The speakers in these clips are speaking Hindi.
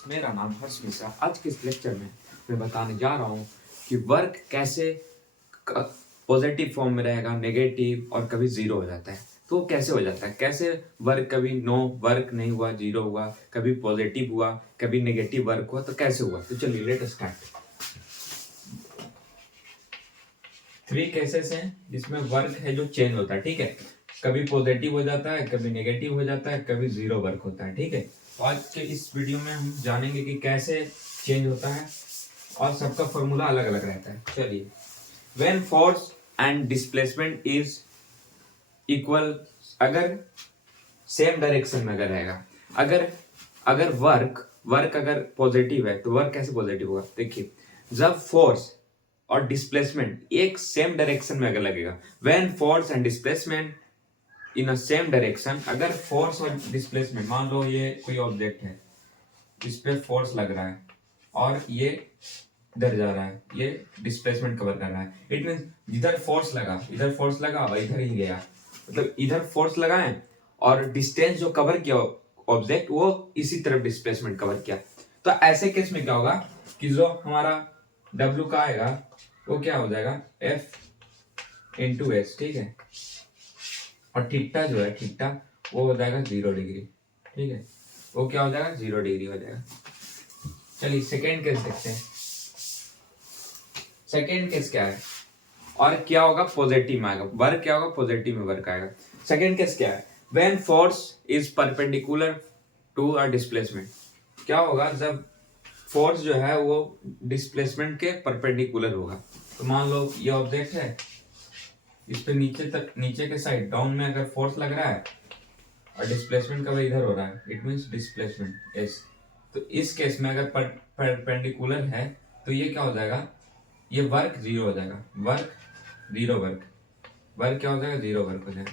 फ्रेंड्स, मेरा नाम हर्ष मिश्रा। आज के इस लेक्चर में मैं बताने जा रहा हूँ कि वर्क कैसे पॉजिटिव फॉर्म में रहेगा, नेगेटिव और कभी जीरो हो जाता है। तो वो कैसे हो जाता है, कैसे वर्क कभी नो वर्क नहीं हुआ, जीरो हुआ, कभी पॉजिटिव हुआ, कभी नेगेटिव वर्क हुआ, तो कैसे हुआ। तो चलिए लेट अस स्टार्ट। 3 केसेस हैं जिसमें वर्क है जो चेंज होता है, ठीक है। कभी पॉजिटिव हो जाता है, कभी नेगेटिव हो जाता है, कभी जीरो वर्क होता है, ठीक है। तो आज के इस वीडियो में हम जानेंगे कि कैसे चेंज होता है और सबका फॉर्मूला अलग अलग रहता है। चलिए, when force and displacement is equal, अगर सेम डायरेक्शन में अगर रहेगा, अगर अगर वर्क अगर पॉजिटिव है तो वर्क कैसे पॉजिटिव होगा। देखिए, जब फोर्स और डिस्प्लेसमेंट एक सेम डायरेक्शन में अगर लगेगा, when force and displacement in a same direction, अगर फोर्स और डिस्प्लेसमेंट, मान लो ये कोई ऑब्जेक्ट है, इस पे फोर्स लग रहा है और ये इधर जा रहा है, ये डिस्प्लेसमेंट कवर कर रहा है। इट मींस इधर फोर्स लगा और इधर ही गया, मतलब इधर फोर्स लगाए और डिस्टेंस जो कवर किया ऑब्जेक्ट, वो इसी तरफ डिस्प्लेसमेंट कवर किया। तो ऐसे केस में क्या होगा कि जो हमारा W का आएगा वो क्या हो जाएगा, F इंटू एस, ठीक है। और थीटा जो है, थीटा वो हो जाएगा 0 डिग्री, ठीक है। वो क्या हो जाएगा, 0 डिग्री हो जाएगा। चलिए सेकेंड केस देखते हैं। सेकेंड केस क्या है और क्या होगा, पॉजिटिव में आएगा वर्क, क्या होगा पॉजिटिव में वर्क आएगा। सेकेंड केस क्या है, when force is perpendicular to a displacement. क्या होगा जब फोर्स जो है वो डिस्प्लेसमेंट के परपेंडिकुलर होगा। तो मान लो ये ऑब्जेक्ट है, इस पे नीचे के साइड डाउन में अगर फोर्स लग रहा है और डिस्प्लेसमेंट कब इधर हो रहा है, इट मींस डिस्प्लेसमेंट एस। तो इस केस में अगर परपेंडिकुलर है तो ये क्या हो जाएगा, ये वर्क जीरो हो जाएगा, वर्क जीरो वर्क क्या हो जाएगा, जीरो वर्क हो जाएगा।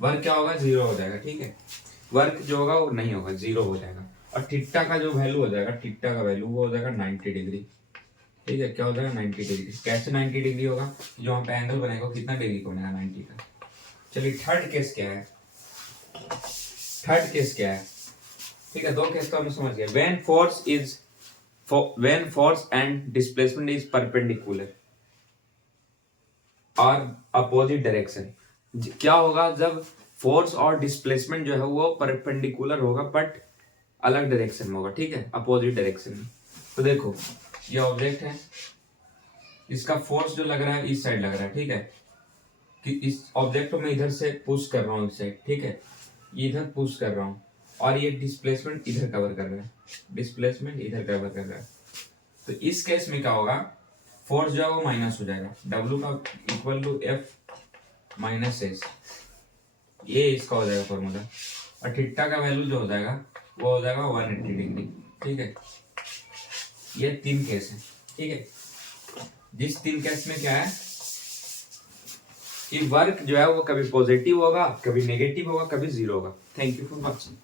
वर्क क्या होगा, जीरो हो जाएगा, ठीक है। वर्क जो होगा वो नहीं होगा, जीरो हो जाएगा। और थीटा का जो वैल्यू हो जाएगा, थीटा का वैल्यू वो हो जाएगा 90 डिग्री, ठीक है। क्या हो जाएगा, 90 डिग्री। कैसे 90 डिग्री होगा, जो वहां पे एंगल बनेगा कितना डिग्री का बनेगा, 90 का। चलिए थर्ड केस क्या है, ठीक है। 2 केस तो हमें समझ गए। When force and displacement is perpendicular और अपोजिट डायरेक्शन। क्या होगा जब फोर्स और डिस्प्लेसमेंट जो है वो परपेंडिकुलर होगा बट अलग डायरेक्शन में होगा, ठीक है, अपोजिट डायरेक्शन में। तो देखो ये ऑब्जेक्ट है, इसका फोर्स जो लग रहा है इस साइड लग रहा है, ठीक है। कि इस ऑब्जेक्ट को मैं इधर से पुश कर रहा हूँ इस साइड, ठीक है, ये इधर पुश कर रहा हूँ और ये डिस्प्लेसमेंट इधर कवर कर रहा है, डिस्प्लेसमेंट इधर कवर कर रहा है। तो इस केस में क्या होगा, फोर्स जो है वो माइनस हो जाएगा, W का equal to F minus S, ये इसका हो जाएगा फॉर्मूला। और थीटा का वैल्यू जो हो जाएगा वो हो जाएगा 180 डिग्री, ठीक है। ये 3 केस है, ठीक है। जिस 3 केस में क्या है कि वर्क जो है वो कभी पॉजिटिव होगा, कभी नेगेटिव होगा, कभी जीरो होगा। Thank you for watching.